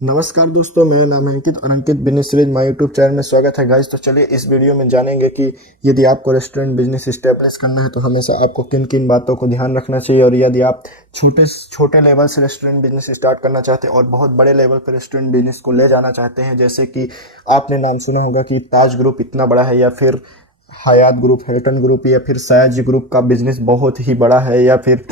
नमस्कार दोस्तों, मेरा नाम है अंकित और Ankit business series my YouTube channel में स्वागत है गाइस। तो चलिए इस वीडियो में जानेंगे कि यदि आपको रेस्टोरेंट बिजनेस इस्टेब्लिश करना है तो हमेशा आपको किन किन बातों को ध्यान रखना चाहिए, और यदि आप छोटे लेवल से रेस्टोरेंट बिजनेस स्टार्ट करना चाहते हैं और बहुत बड़े लेवल पर रेस्टोरेंट बिजनेस को ले जाना चाहते हैं, जैसे कि आपने नाम सुना होगा कि ताज ग्रुप इतना बड़ा है, या फिर हयात ग्रुप, हिल्टन ग्रुप, या फिर सयाजी ग्रुप का बिजनेस बहुत ही बड़ा है, या फिर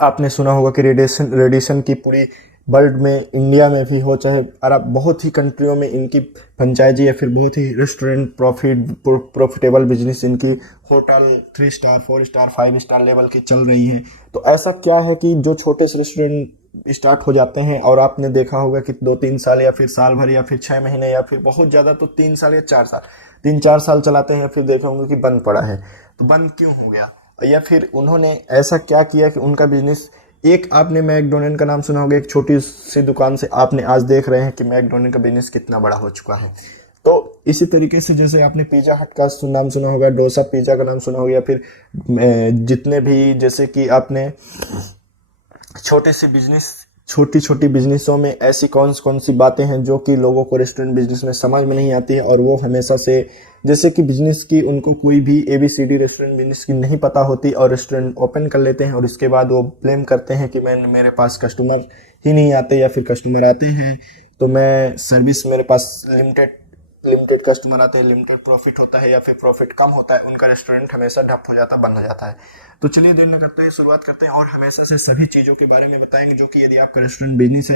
आपने सुना होगा कि रेडिसन की पूरी वर्ल्ड में, इंडिया में भी हो, चाहे अरब बहुत ही कंट्रियों में इनकी फ्रेंचाइजी या फिर बहुत ही रेस्टोरेंट प्रॉफिटेबल बिजनेस इनकी hotel 3 star 4 star 5 star level की चल रही है। तो ऐसा क्या है कि जो छोटे से रेस्टोरेंट स्टार्ट हो जाते हैं और आपने देखा होगा कि 2-3 साल या फिर साल भर या फिर 6 महीने या फिर बहुत ज़्यादा तो 3 साल या 4 साल 3-4 साल चलाते हैं, फिर देखे होंगे कि बंद पड़ा है। तो बंद क्यों हो गया, या फिर उन्होंने ऐसा क्या किया कि उनका बिजनेस, एक आपने मैकडोनल्ड का नाम सुना होगा, एक छोटी सी दुकान से आपने आज देख रहे हैं कि मैकडोनल्ड का बिजनेस कितना बड़ा हो चुका है। तो इसी तरीके से जैसे आपने पिज्जा हट का नाम सुना होगा, डोसा पिज्जा का नाम सुना होगा, या फिर जितने भी, जैसे कि आपने छोटी छोटी बिजनेसों में ऐसी कौन सी बातें हैं जो कि लोगों को रेस्टोरेंट बिजनेस में समझ में नहीं आती है, और वो हमेशा से, जैसे कि बिजनेस की उनको कोई भी ABCD रेस्टोरेंट बिजनेस की नहीं पता होती और रेस्टोरेंट ओपन कर लेते हैं, और इसके बाद वो ब्लेम करते हैं कि मेरे पास कस्टमर ही नहीं आते, या फिर कस्टमर आते हैं तो मैं सर्विस, मेरे पास लिमिटेड कस्टमर आते हैं, लिमिटेड प्रॉफिट होता है या फिर प्रॉफिट कम होता है, उनका रेस्टोरेंट हमेशा ठप हो जाता है, बंद हो जाता है। तो चलिए देर न करते हैं, शुरुआत करते हैं और हमेशा से सभी चीज़ों के बारे में बताएंगे, जो कि यदि आपका रेस्टोरेंट बिजनेस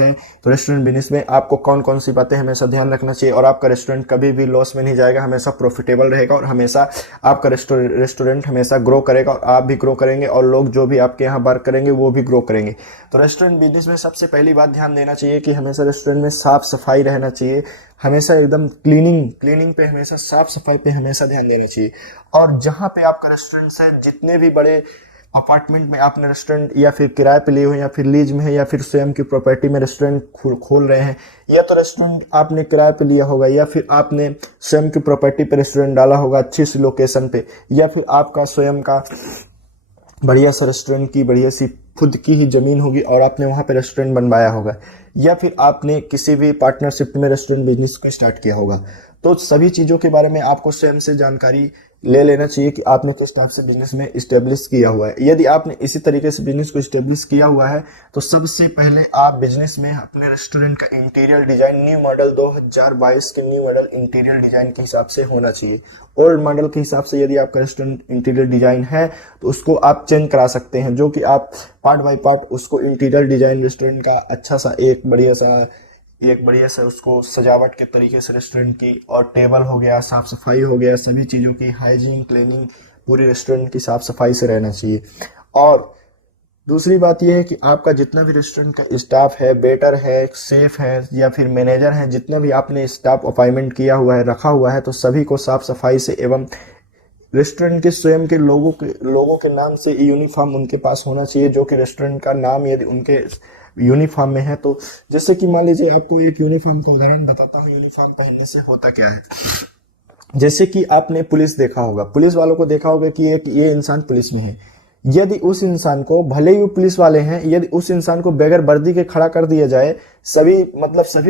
है तो रेस्टोरेंट बिजनेस में आपको कौन कौन सी बातें हमेशा ध्यान रखना चाहिए, और आपका रेस्टोरेंट कभी भी लॉस में नहीं जाएगा, हमेशा प्रॉफिटेबल रहेगा, और हमेशा आपका रेस्टोरेंट हमेशा ग्रो करेगा, और आप भी ग्रो करेंगे, और लोग जो भी आपके यहाँ वर्क करेंगे वो भी ग्रो करेंगे। तो रेस्टोरेंट बिजनेस में सबसे पहली बात ध्यान देना चाहिए कि हमेशा रेस्टोरेंट में साफ सफाई रहना चाहिए, हमेशा एकदम क्लीनिंग पे, हमेशा साफ सफाई पे हमेशा ध्यान देना चाहिए। और जहाँ पे आपका रेस्टोरेंट है, जितने भी बड़े अपार्टमेंट में आपने रेस्टोरेंट या फिर किराए पे लिए हो, या फिर लीज में है, या फिर स्वयं की प्रॉपर्टी में रेस्टोरेंट खोल रहे हैं, या तो रेस्टोरेंट आपने किराए पे लिया होगा, या फिर आपने स्वयं की प्रॉपर्टी पे रेस्टोरेंट डाला होगा अच्छी सी लोकेशन पे, या फिर आपका स्वयं का बढ़िया सा रेस्टोरेंट की बढ़िया सी खुद की ही जमीन होगी और आपने वहां पे रेस्टोरेंट बनवाया होगा, या फिर आपने किसी भी पार्टनरशिप में रेस्टोरेंट बिजनेस को स्टार्ट किया होगा। तो सभी चीज़ों के बारे में आपको स्वयं से जानकारी ले लेना चाहिए कि आपने किस टाइप से बिजनेस में इस्टेब्लिश किया हुआ है। यदि आपने इसी तरीके से बिजनेस को इस्टेब्लिश किया हुआ है तो सबसे पहले आप बिजनेस में अपने रेस्टोरेंट का इंटीरियर डिजाइन न्यू मॉडल 2022 के न्यू मॉडल इंटीरियर डिजाइन के हिसाब से होना चाहिए। ओल्ड मॉडल के हिसाब से यदि आपका रेस्टोरेंट इंटीरियर डिजाइन है तो उसको आप चेंज करा सकते हैं, जो कि आप पार्ट बाय पार्ट उसको इंटीरियर डिजाइन रेस्टोरेंट का अच्छा सा एक बढ़िया सा उसको सजावट के तरीके से रेस्टोरेंट की, और टेबल हो गया, साफ सफाई हो गया, सभी चीज़ों की हाइजीन क्लीनिंग पूरे रेस्टोरेंट की साफ सफाई से रहना चाहिए। और दूसरी बात यह है कि आपका जितना भी रेस्टोरेंट का स्टाफ है, वेटर है, शेफ है, या फिर मैनेजर है, जितना भी आपने स्टाफ अपॉइंटमेंट किया हुआ है, रखा हुआ है, तो सभी को साफ सफाई से एवं रेस्टोरेंट के स्वयं के लोगों के नाम से यूनिफॉर्म उनके पास होना चाहिए, जो कि रेस्टोरेंट का नाम यदि उनके यूनिफॉर्म में है। तो जैसे कि मान लीजिए, आपको एक यूनिफॉर्म का उदाहरण बताता हूँ, यूनिफॉर्म पहनने से होता क्या है। जैसे कि आपने पुलिस देखा होगा, पुलिस वालों को देखा होगा कि ये इंसान पुलिस में है, यदि उस इंसान को, भले ही वो पुलिस वाले हैं, यदि उस इंसान को बगैर वर्दी के खड़ा कर दिया जाए, सभी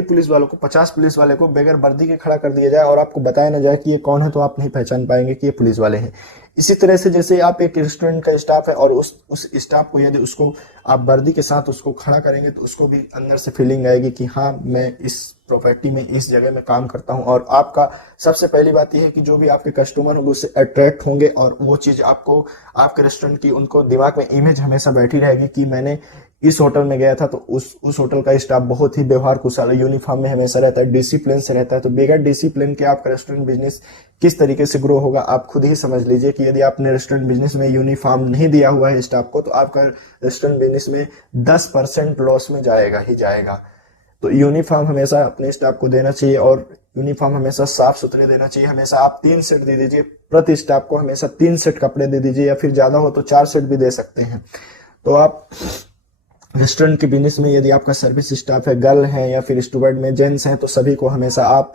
पुलिस वालों को, 50 पुलिस वाले को बगैर वर्दी के खड़ा कर दिया जाए और आपको बताया ना जाए कि ये कौन है, तो आप नहीं पहचान पाएंगे कि ये पुलिस वाले हैं। इसी तरह से जैसे आप एक रेस्टोरेंट का स्टाफ है और उस स्टाफ को यदि उसको आप वर्दी के साथ उसको खड़ा करेंगे तो उसको भी अंदर से फीलिंग आएगी कि हाँ, मैं इस प्रॉपर्टी में, इस जगह में काम करता हूं। और आपका सबसे पहली बात यह है कि जो भी आपके कस्टमर होंगे उससे अट्रैक्ट होंगे, और वो चीज आपको, आपके रेस्टोरेंट की उनको दिमाग में इमेज हमेशा बैठी रहेगी कि मैंने इस होटल में गया था तो उस होटल का स्टाफ बहुत ही व्यवहार कुशल है, यूनिफॉर्म में हमेशा रहता है, डिसिप्लिन से रहता है। तो बगैर डिसिप्लिन के आपका रेस्टोरेंट बिजनेस किस तरीके से ग्रो होगा, आप खुद ही समझ लीजिए कि यदि आपने रेस्टोरेंट बिजनेस में यूनिफॉर्म नहीं दिया हुआ है स्टाफ को, तो आपका रेस्टोरेंट बिजनेस में 10% लॉस में जाएगा ही जाएगा। तो यूनिफॉर्म हमेशा अपने स्टाफ को देना चाहिए, और यूनिफॉर्म हमेशा साफ सुथरे देना चाहिए। हमेशा आप 3 सेट दे दीजिए, प्रति स्टाफ को हमेशा 3 सेट कपड़े दे दीजिए, या फिर ज्यादा हो तो 4 सेट भी दे सकते हैं। तो आप रेस्टोरेंट के बिजनेस में यदि आपका सर्विस स्टाफ है, गर्ल है या फिर स्टूडेंट में जेंट्स हैं, तो सभी को हमेशा आप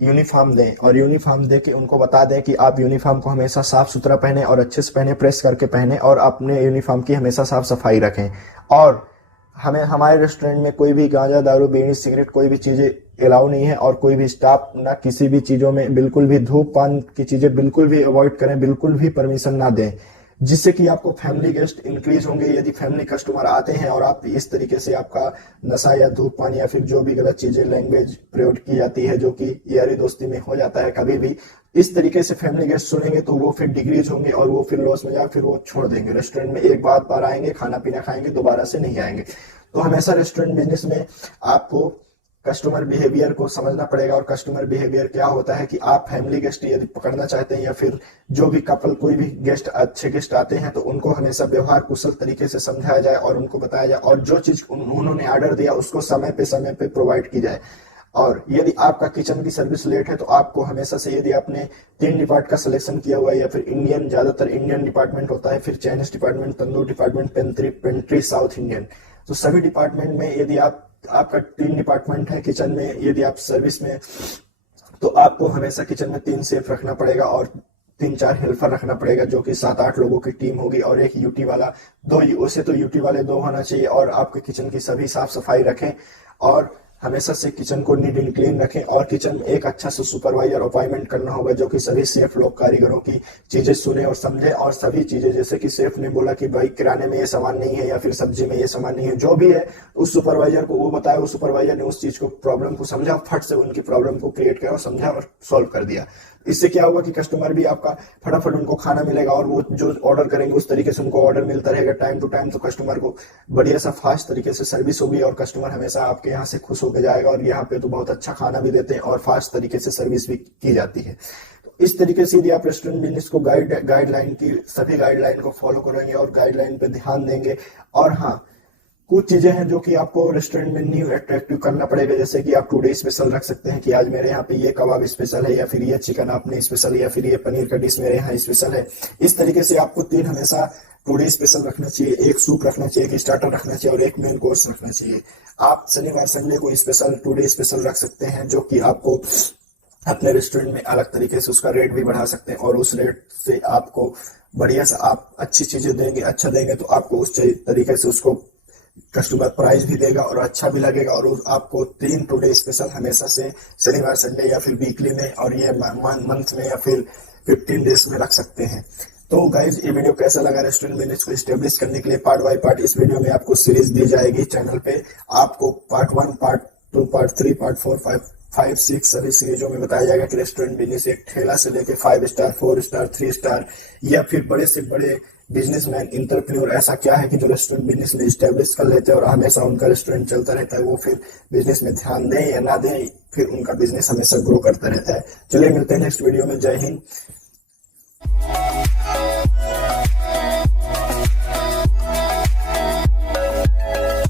यूनिफॉर्म दें, और यूनिफॉर्म दे के उनको बता दें कि आप यूनिफॉर्म को हमेशा साफ सुथरा पहने और अच्छे से पहने, प्रेस करके पहने, और अपने यूनिफॉर्म की हमेशा साफ सफाई रखें। और हमें हमारे रेस्टोरेंट में कोई भी गांजा, दारू, बीड़ी, सिगरेट कोई भी चीजें अलाउ नहीं है और कोई भी स्टाफ ना किसी भी चीजों में बिल्कुल भी धूमपान की चीजें बिल्कुल भी अवॉइड करें, बिल्कुल भी परमिशन ना दें, जिससे कि आपको फैमिली गेस्ट इंक्रीज होंगे। यदि फैमिली कस्टमर आते हैं और आप इस तरीके से आपका नशा या धूमपान या फिर जो भी गलत चीजें लैंग्वेज प्रयोग की जाती है जो कि यारी दोस्ती में हो जाता है कभी भी, इस तरीके से फैमिली गेस्ट सुनेंगे तो वो फिर डिक्रीज होंगे और वो फिर लॉस में जाकर फिर वो छोड़ देंगे रेस्टोरेंट में। एक बार आएंगे, खाना पीना खाएंगे, दोबारा से नहीं आएंगे। तो हमेशा रेस्टोरेंट बिजनेस में आपको कस्टमर बिहेवियर को समझना पड़ेगा। और कस्टमर बिहेवियर क्या होता है कि आप फैमिली गेस्ट यदि पकड़ना चाहते हैं या फिर जो भी कपल कोई भी गेस्ट, अच्छे गेस्ट आते हैं तो उनको हमेशा व्यवहार कुशल तरीके से समझाया जाए और उनको बताया जाए और जो चीज उन्होंने ऑर्डर दिया उसको समय पे प्रोवाइड की जाए। और यदि आपका किचन की सर्विस लेट है तो आपको हमेशा से, यदि आपने 3 डिपार्ट का सिलेक्शन किया हुआ है या फिर इंडियन, ज्यादातर इंडियन डिपार्टमेंट होता है, फिर चाइनीज डिपार्टमेंट, तंदूर डिपार्टमेंट, पेंट्री साउथ इंडियन, तो सभी डिपार्टमेंट में यदि आपका 3 डिपार्टमेंट है किचन में, यदि आप सर्विस में, तो आपको हमेशा किचन में 3 शेफ रखना पड़ेगा और 3-4 हेल्पर रखना पड़ेगा जो कि 7-8 लोगों की टीम होगी और एक यूटी वाला, वैसे तो यूटी वाले 2 होना चाहिए। और आपके किचन की सभी साफ सफाई रखें और हमेशा से किचन को नीट एंड क्लीन रखें। और किचन में एक अच्छा सा सुपरवाइजर अपॉइंटमेंट करना होगा जो कि सभी शेफ लोग, कारीगरों की चीजें सुने और समझे और सभी चीजें, जैसे कि शेफ ने बोला कि भाई किराने में ये सामान नहीं है या फिर सब्जी में ये सामान नहीं है, जो भी है उस सुपरवाइजर को वो बताया, उस सुपरवाइजर ने उस चीज को, प्रॉब्लम को समझा, फट से उनकी प्रॉब्लम को क्रिएट किया और समझा और सॉल्व कर दिया। इससे क्या होगा कि कस्टमर भी आपका फटाफट उनको खाना मिलेगा और वो जो ऑर्डर करेंगे उस तरीके से उनको ऑर्डर मिलता रहेगा टाइम टू टाइम, तो कस्टमर को बढ़िया सा फास्ट तरीके से सर्विस होगी और कस्टमर हमेशा आपके यहाँ से खुश होकर जाएगा। और यहाँ पे तो बहुत अच्छा खाना भी देते हैं और फास्ट तरीके से सर्विस भी की जाती है। तो इस तरीके से यदि आप रेस्टोरेंट बिजनेस को गाइडलाइन की, सभी गाइडलाइन को फॉलो करेंगे और गाइडलाइन पे ध्यान देंगे। और हाँ, कुछ चीजें हैं जो कि आपको रेस्टोरेंट में न्यू अट्रैक्टिव करना पड़ेगा, जैसे कि आप टुडे स्पेशल रख सकते हैं कि आज मेरे यहाँ पे ये कबाब स्पेशल है या फिर ये चिकन आपने स्पेशल है या फिर ये पनीर का डिश मेरे यहाँ स्पेशल है। इस तरीके से आपको 3 हमेशा टुडे स्पेशल रखना चाहिए, एक सूप रखना चाहिए, एक स्टार्टर रखना चाहिए और एक मेन कोर्स रखना चाहिए। आप शनिवार संडे को स्पेशल, टुडे स्पेशल रख सकते हैं जो कि आपको अपने रेस्टोरेंट में अलग तरीके से उसका रेट भी बढ़ा सकते हैं और उस रेट से आपको बढ़िया सा, आप अच्छी चीजें देंगे, अच्छा देंगे तो आपको उस तरीके से उसको कस्टमर प्राइस भी देगा और अच्छा भी लगेगा। और आपको 3 टुडे स्पेशल हमेशा से शनिवार संडे या फिर वीकली में और ये मंथ में या फिर 15 डेज में रख सकते हैं। तो गाइज, ये वीडियो कैसा लगा? रेस्टोरेंट बिजनेस को एस्टेब्लिश करने के लिए पार्ट बाय पार्ट इस वीडियो में आपको सीरीज दी जाएगी चैनल पे। आपको पार्ट 1, पार्ट 2, पार्ट 3, पार्ट 4, 5, 6 सभी सीरीजों में बताया जाएगा कि रेस्टोरेंट बिजनेस एक ठेला से लेके 5 स्टार, 4 स्टार, 3 स्टार या फिर बड़े से बड़े बिजनेसमैन, इंटरप्रेन्योर ऐसा क्या है कि जो रेस्टोरेंट बिजनेस में स्टेब्लिश कर लेते हैं और हमेशा उनका रेस्टोरेंट चलता रहता है, वो फिर बिजनेस में ध्यान दें या ना दें, फिर उनका बिजनेस हमेशा ग्रो करता रहता है। चलिए मिलते हैं नेक्स्ट वीडियो में। जय हिंद।